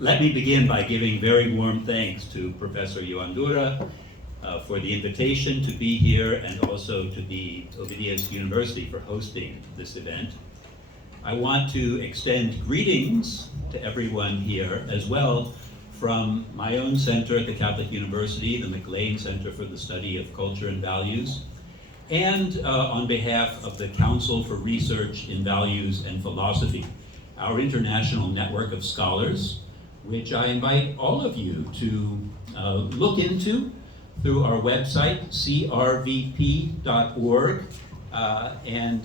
Let me begin by giving very warm thanks to Professor Yuandura for the invitation to be here, and also to the Ovidius University for hosting this event. I want to extend greetings to everyone here as well from my own center at the Catholic University, the McLean Center for the Study of Culture and Values, and on behalf of the Council for Research in Values and Philosophy, our international network of scholars, which I invite all of you to look into through our website, crvp.org, and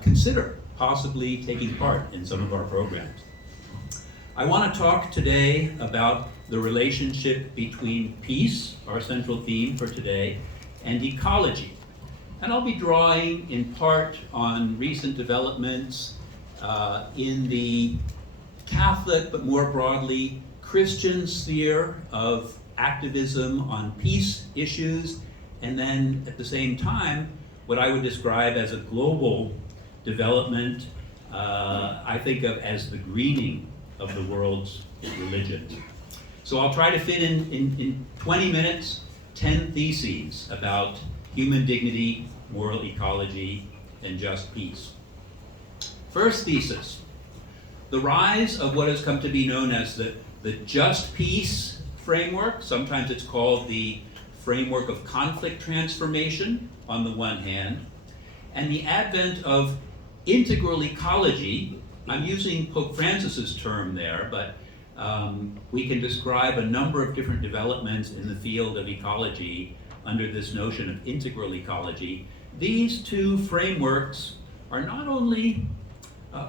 consider possibly taking part in some of our programs. I want to talk today about the relationship between peace, our central theme for today, and ecology. And I'll be drawing in part on recent developments in the Catholic, but more broadly, Christian sphere of activism on peace issues, and then at the same time, what I would describe as a global development I think of as the greening of the world's religions. So I'll try to fit in 20 minutes, 10 theses about human dignity, moral ecology, and just peace. First thesis, the rise of what has come to be known as the just peace framework. Sometimes it's called the framework of conflict transformation on the one hand, and the advent of integral ecology. I'm using Pope Francis's term there, but we can describe a number of different developments in the field of ecology under this notion of integral ecology. These two frameworks are not only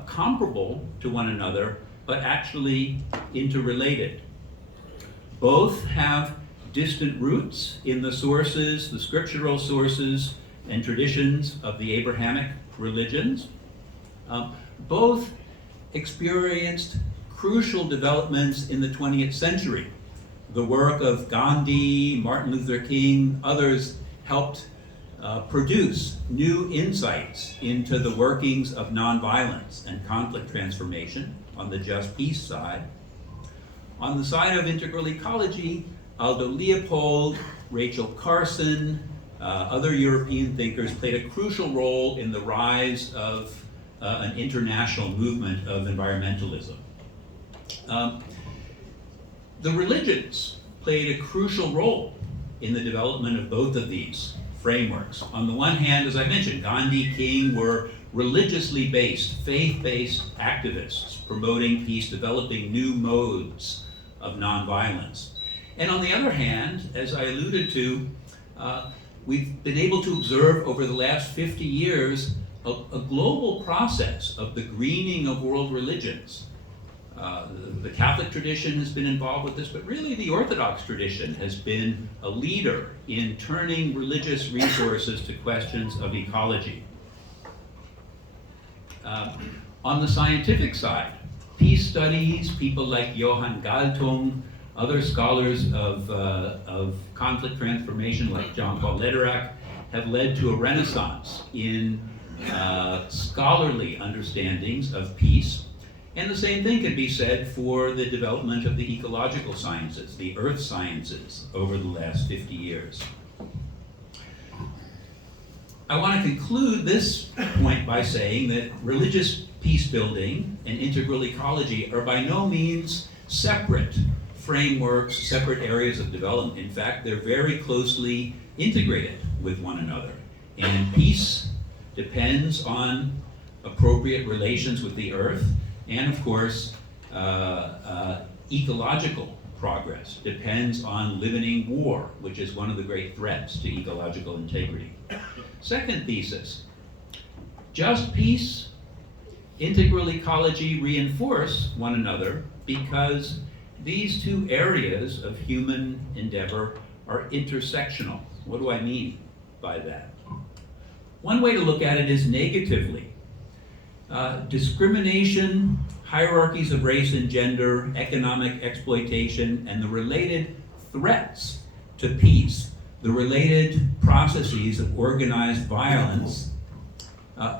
comparable to one another, but actually interrelated. Both have distant roots in the sources, the scriptural sources and traditions of the Abrahamic religions. Both experienced crucial developments in the 20th century. The work of Gandhi, Martin Luther King, others helped produce new insights into the workings of nonviolence and conflict transformation on the just peace side. On the side of integral ecology, Aldo Leopold, Rachel Carson, other European thinkers played a crucial role in the rise of an international movement of environmentalism. The religions played a crucial role in the development of both of these frameworks. On the one hand, as I mentioned, Gandhi, King were religiously based, faith-based activists promoting peace, developing new modes of nonviolence. And on the other hand, as I alluded to, we've been able to observe over the last 50 years a global process of the greening of world religions. The Catholic tradition has been involved with this, but really the Orthodox tradition has been a leader in turning religious resources to questions of ecology. On the scientific side, peace studies, people like Johann Galtung, other scholars of conflict transformation like Jean-Paul Lederach have led to a renaissance in scholarly understandings of peace. And the same thing can be said for the development of the ecological sciences, the earth sciences, over the last 50 years. I want to conclude this point by saying that religious peace building and integral ecology are by no means separate frameworks, separate areas of development. In fact, they're very closely integrated with one another. And peace depends on appropriate relations with the earth, and of course, ecological progress depends on limiting war, which is one of the great threats to ecological integrity. Second thesis, just peace, integral ecology reinforce one another because these two areas of human endeavor are intersectional. What do I mean by that? One way to look at it is negatively. Discrimination, hierarchies of race and gender, economic exploitation, and the related threats to peace, the related processes of organized violence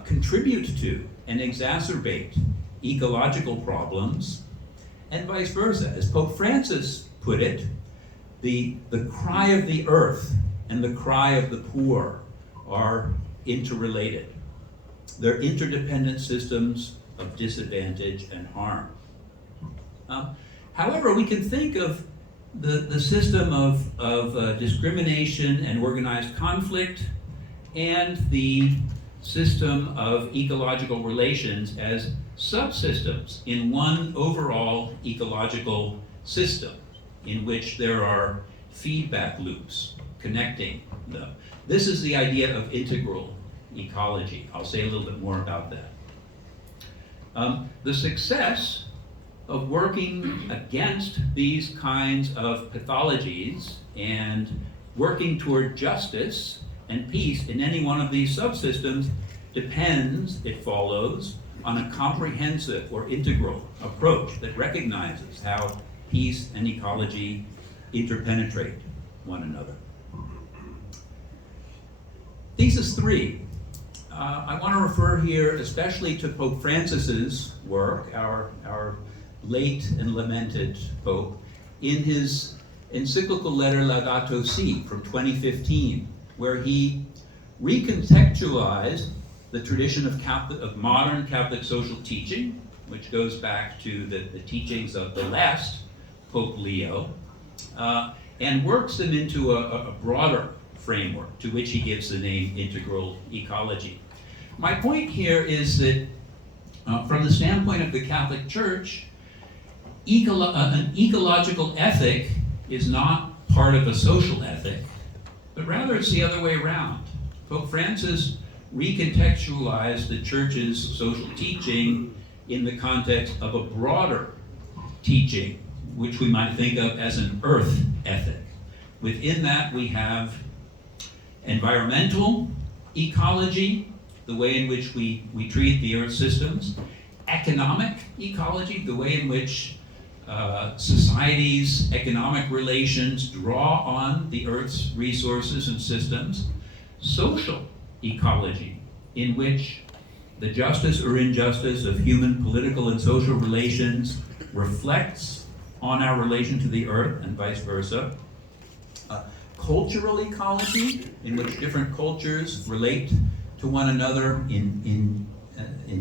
contribute to and exacerbate ecological problems, and vice versa. As Pope Francis put it, the cry of the earth and the cry of the poor are interrelated. They're interdependent systems of disadvantage and harm. However, we can think of the system of discrimination and organized conflict and the system of ecological relations as subsystems in one overall ecological system in which there are feedback loops connecting them. This is the idea of integral ecology. I'll say a little bit more about that. The success of working against these kinds of pathologies and working toward justice and peace in any one of these subsystems depends, it follows, on a comprehensive or integral approach that recognizes how peace and ecology interpenetrate one another. Thesis 3. I want to refer here especially to Pope Francis's work, our late and lamented Pope, in his encyclical letter Laudato Si from 2015, where he recontextualized the tradition of modern Catholic social teaching, which goes back to the teachings of the last Pope Leo, and works them into a broader framework to which he gives the name integral ecology. My point here is that from the standpoint of the Catholic Church, an ecological ethic is not part of a social ethic, but rather it's the other way around. Pope Francis recontextualized the Church's social teaching in the context of a broader teaching, which we might think of as an earth ethic. Within that we have environmental ecology, the way in which we treat the earth systems, economic ecology, the way in which society's economic relations draw on the earth's resources and systems, social ecology, in which the justice or injustice of human political and social relations reflects on our relation to the earth and vice versa. Cultural ecology, in which different cultures relate to one another in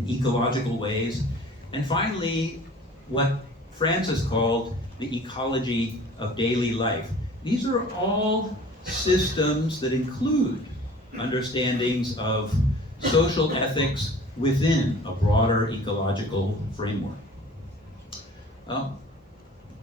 ecological ways. And finally, what Francis called the ecology of daily life. These are all systems that include understandings of social ethics within a broader ecological framework.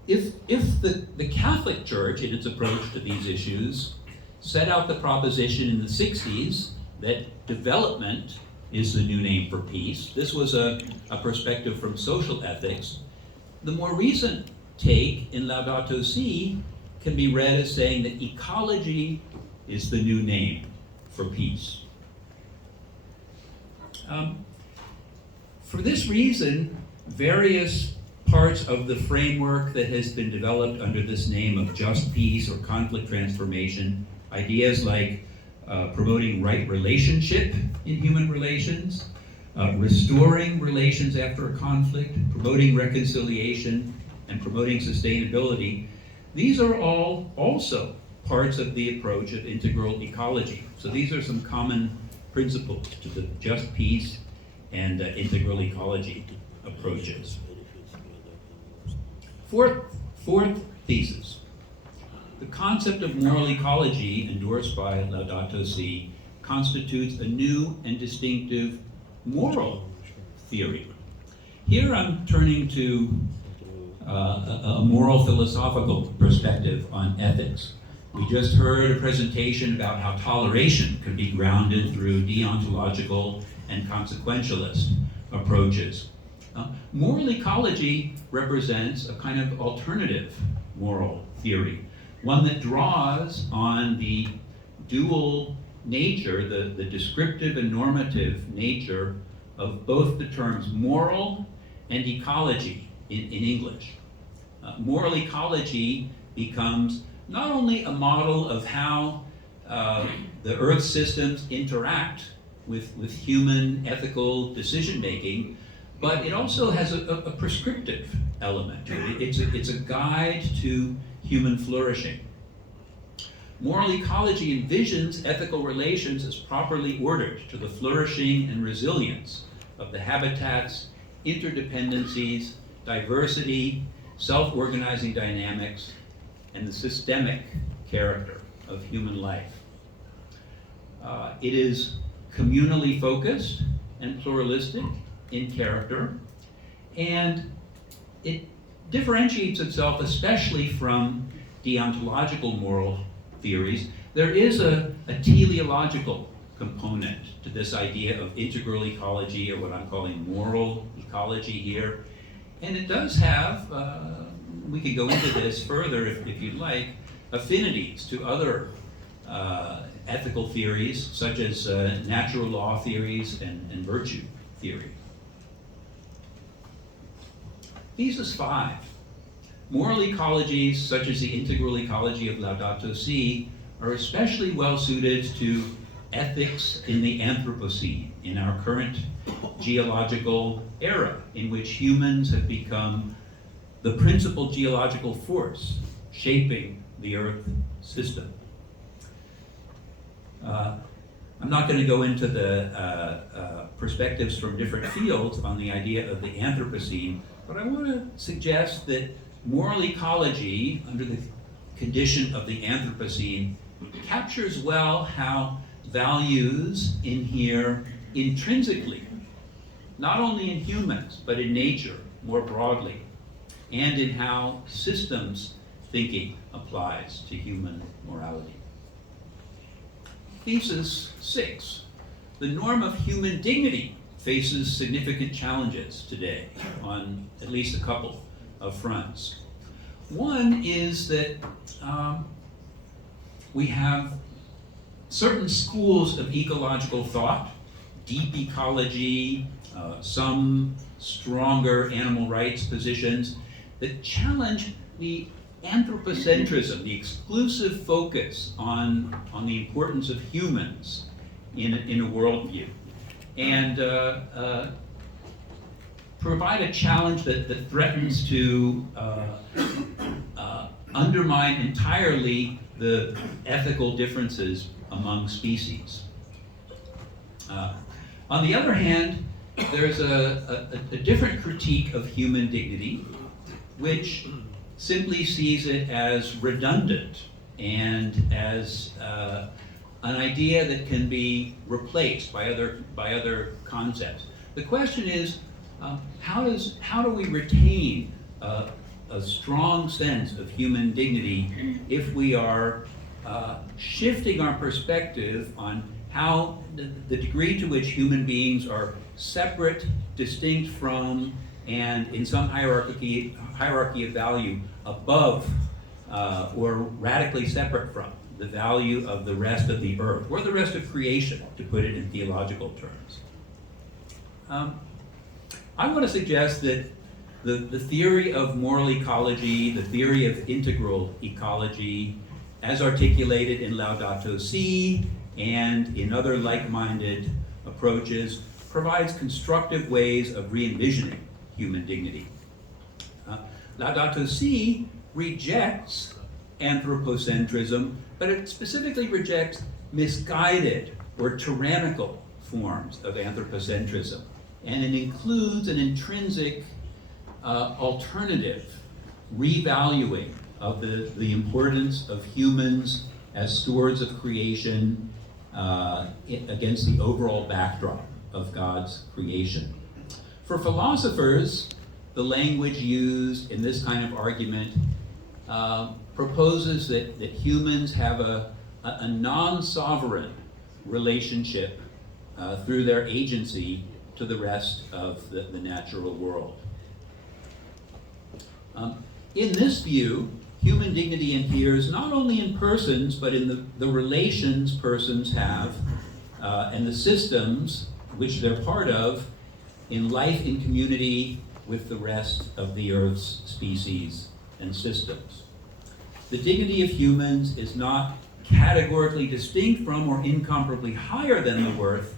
If the Catholic Church, in its approach to these issues, set out the proposition in the 60s that development is the new name for peace, this was a perspective from social ethics. The more recent take in Laudato Si can be read as saying that ecology is the new name for peace. For this reason, various parts of the framework that has been developed under this name of just peace or conflict transformation, ideas like promoting right relationship in human relations, restoring relations after a conflict, promoting reconciliation, and promoting sustainability, these are all also parts of the approach of integral ecology. So these are some common principles to the just peace and integral ecology approaches. Fourth thesis. The concept of moral ecology, endorsed by Laudato Si, constitutes a new and distinctive moral theory. Here I'm turning to a moral philosophical perspective on ethics. We just heard a presentation about how toleration can be grounded through deontological and consequentialist approaches. Moral ecology represents a kind of alternative moral theory, one that draws on the dual nature, the descriptive and normative nature of both the terms moral and ecology in English. Moral ecology becomes not only a model of how the Earth systems interact with human ethical decision-making, but it also has a prescriptive element to it. It's a guide to human flourishing. Moral ecology envisions ethical relations as properly ordered to the flourishing and resilience of the habitats, interdependencies, diversity, self-organizing dynamics, and the systemic character of human life. It is communally focused and pluralistic in character, and it differentiates itself especially from deontological moral theories. There is a teleological component to this idea of integral ecology, or what I'm calling moral ecology here. And it does have, we could go into this further if you'd like, affinities to other ethical theories, such as natural law theories and virtue theory. Thesis 5. Moral ecologies, such as the integral ecology of Laudato Si, are especially well suited to ethics in the Anthropocene, in our current geological era, in which humans have become the principal geological force shaping the Earth system. I'm not going to go into the perspectives from different fields on the idea of the Anthropocene, but I want to suggest that moral ecology, under the condition of the Anthropocene, captures well how values inhere intrinsically, not only in humans, but in nature more broadly, and in how systems thinking applies to human morality. Thesis 6. The norm of human dignity faces significant challenges today on at least a couple of fronts. One is that we have certain schools of ecological thought, deep ecology, some stronger animal rights positions, that challenge the anthropocentrism, the exclusive focus on the importance of humans in a worldview, and provide a challenge that threatens to undermine entirely the ethical differences among species. On the other hand, there's a different critique of human dignity, which simply sees it as redundant and as an idea that can be replaced by other concepts. The question is, how do we retain a strong sense of human dignity if we are shifting our perspective on how the degree to which human beings are separate, distinct from, and in some hierarchy of value above or radically separate from the value of the rest of the earth, or the rest of creation, to put it in theological terms. I want to suggest that the theory of moral ecology, the theory of integral ecology, as articulated in Laudato Si and in other like-minded approaches, provides constructive ways of re-envisioning human dignity. Laudato Si rejects anthropocentrism, but it specifically rejects misguided or tyrannical forms of anthropocentrism, and it includes an intrinsic alternative revaluing of the importance of humans as stewards of creation against the overall backdrop of God's creation. For philosophers, the language used in this kind of argument proposes that humans have a non-sovereign relationship through their agency to the rest of the natural world. In this view, human dignity inheres not only in persons, but in the relations persons have and the systems which they're part of in life in community with the rest of the Earth's species and systems. The dignity of humans is not categorically distinct from or incomparably higher than the worth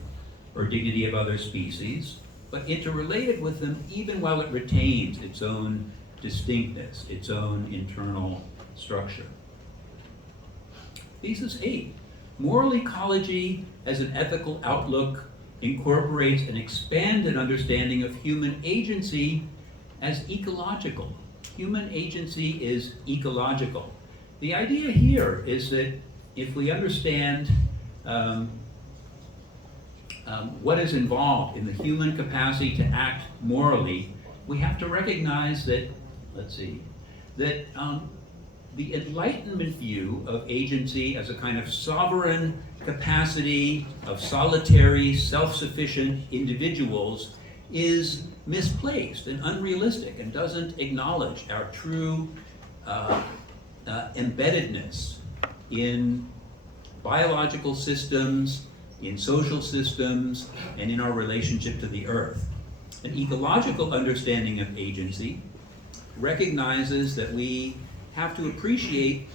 or dignity of other species, but interrelated with them even while it retains its own distinctness, its own internal structure. Thesis 8, moral ecology as an ethical outlook incorporates an expanded understanding of human agency as ecological. Human agency is ecological. The idea here is that if we understand what is involved in the human capacity to act morally, we have to recognize that, the Enlightenment view of agency as a kind of sovereign capacity of solitary, self-sufficient individuals is misplaced and unrealistic and doesn't acknowledge our true embeddedness in biological systems, in social systems, and in our relationship to the earth. An ecological understanding of agency recognizes that we have to appreciate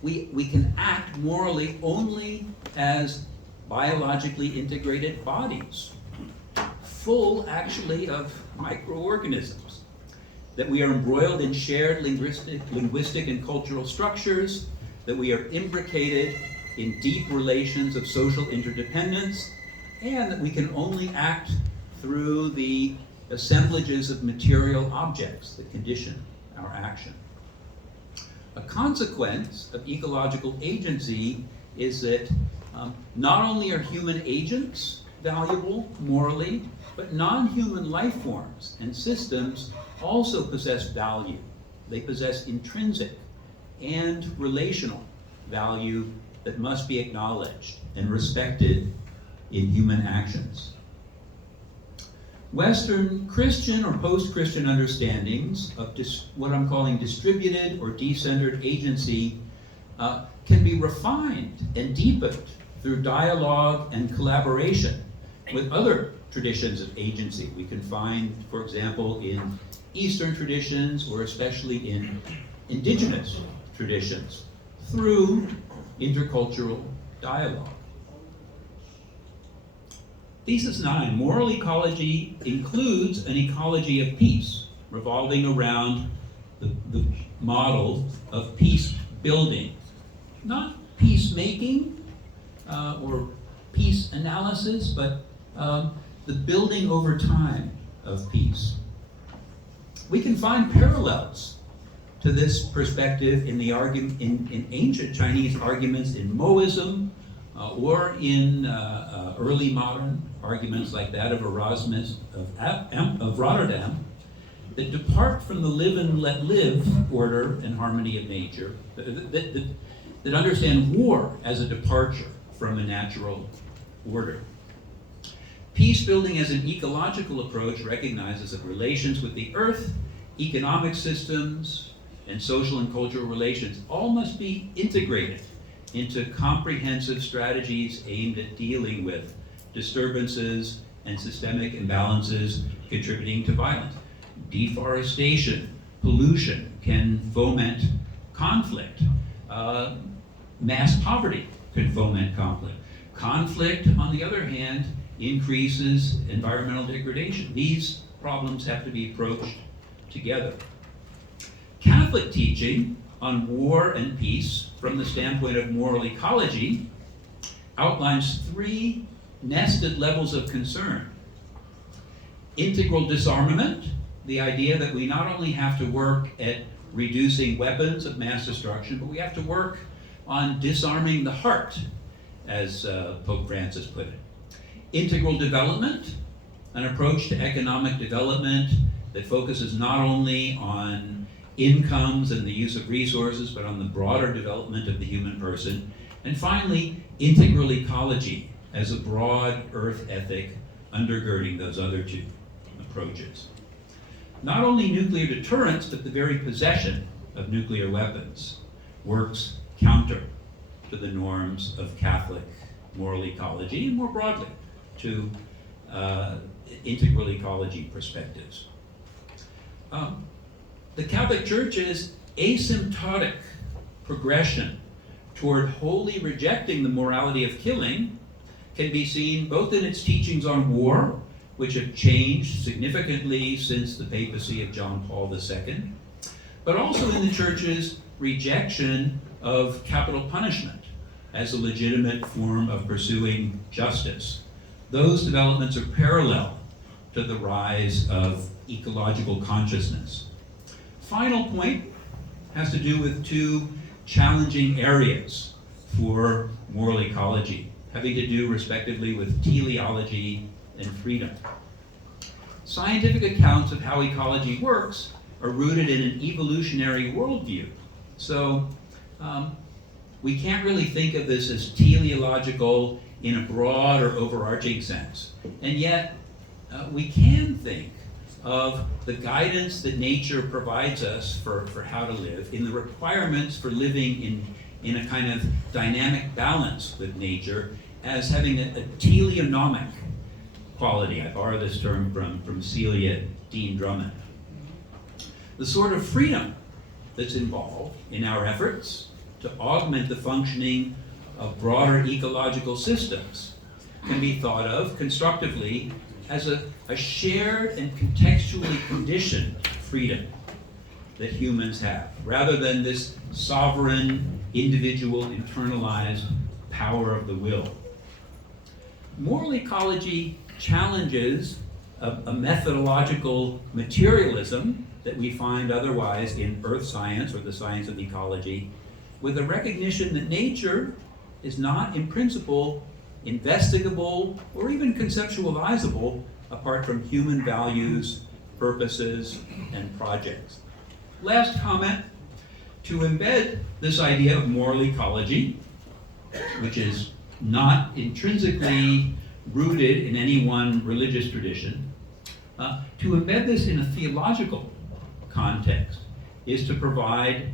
we can act morally only as biologically integrated bodies, full actually of microorganisms, that we are embroiled in shared linguistic and cultural structures, that we are imbricated in deep relations of social interdependence, and that we can only act through the assemblages of material objects that condition our action. A consequence of ecological agency is that not only are human agents valuable morally, but non-human life forms and systems also possess value. They possess intrinsic and relational value that must be acknowledged and respected in human actions. Western Christian or post-Christian understandings of what I'm calling distributed or decentered agency can be refined and deepened through dialogue and collaboration with other traditions of agency. We can find, for example, in Eastern traditions or especially in indigenous traditions through intercultural dialogue. Thesis 9, moral ecology includes an ecology of peace, revolving around the model of peace building. Not peacemaking or peace analysis, but the building over time of peace. We can find parallels to this perspective in the in ancient Chinese arguments in Moism or in early modern arguments like that of Erasmus of Rotterdam that depart from the live and let live order and harmony of nature, that understand war as a departure from a natural order. Peace building as an ecological approach recognizes that relations with the earth, economic systems, and social and cultural relations all must be integrated into comprehensive strategies aimed at dealing with disturbances and systemic imbalances contributing to violence. Deforestation, pollution can foment conflict. Mass poverty can foment conflict. Conflict, on the other hand, increases environmental degradation. These problems have to be approached together. Catholic teaching on war and peace from the standpoint of moral ecology outlines three nested levels of concern. Integral disarmament, the idea that we not only have to work at reducing weapons of mass destruction, but we have to work on disarming the heart, as Pope Francis put it. Integral development, an approach to economic development that focuses not only on incomes and the use of resources, but on the broader development of the human person. And finally, integral ecology as a broad earth ethic undergirding those other two approaches. Not only nuclear deterrence, but the very possession of nuclear weapons works counter to the norms of Catholic moral ecology, and more broadly to integral ecology perspectives. The Catholic Church's asymptotic progression toward wholly rejecting the morality of killing can be seen both in its teachings on war, which have changed significantly since the papacy of John Paul II, but also in the Church's rejection of capital punishment as a legitimate form of pursuing justice. Those developments are parallel to the rise of ecological consciousness. Final point has to do with two challenging areas for moral ecology, having to do respectively with teleology and freedom. Scientific accounts of how ecology works are rooted in an evolutionary worldview. So we can't really think of this as teleological in a broad or overarching sense. And yet, we can think of the guidance that nature provides us for how to live, in the requirements for living in a kind of dynamic balance with nature, as having a teleonomic quality. I borrow this term from Celia Dean Drummond. The sort of freedom that's involved in our efforts to augment the functioning of broader ecological systems can be thought of constructively as a shared and contextually conditioned freedom that humans have, rather than this sovereign, individual, internalized power of the will. Moral ecology challenges a methodological materialism that we find otherwise in earth science or the science of ecology, with a recognition that nature is not, in principle, investigable or even conceptualizable apart from human values, purposes, and projects. Last comment, to embed this idea of moral ecology, which is not intrinsically rooted in any one religious tradition, to embed this in a theological context is to provide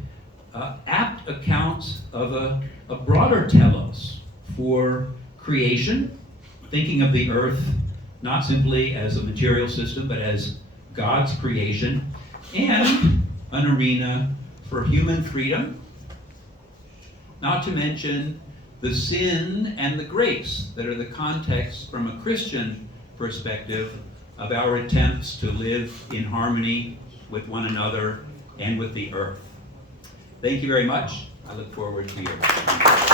apt accounts of a broader telos for creation, thinking of the earth not simply as a material system, but as God's creation, and an arena for human freedom, not to mention the sin and the grace that are the context from a Christian perspective of our attempts to live in harmony with one another and with the earth. Thank you very much. I look forward to your questions.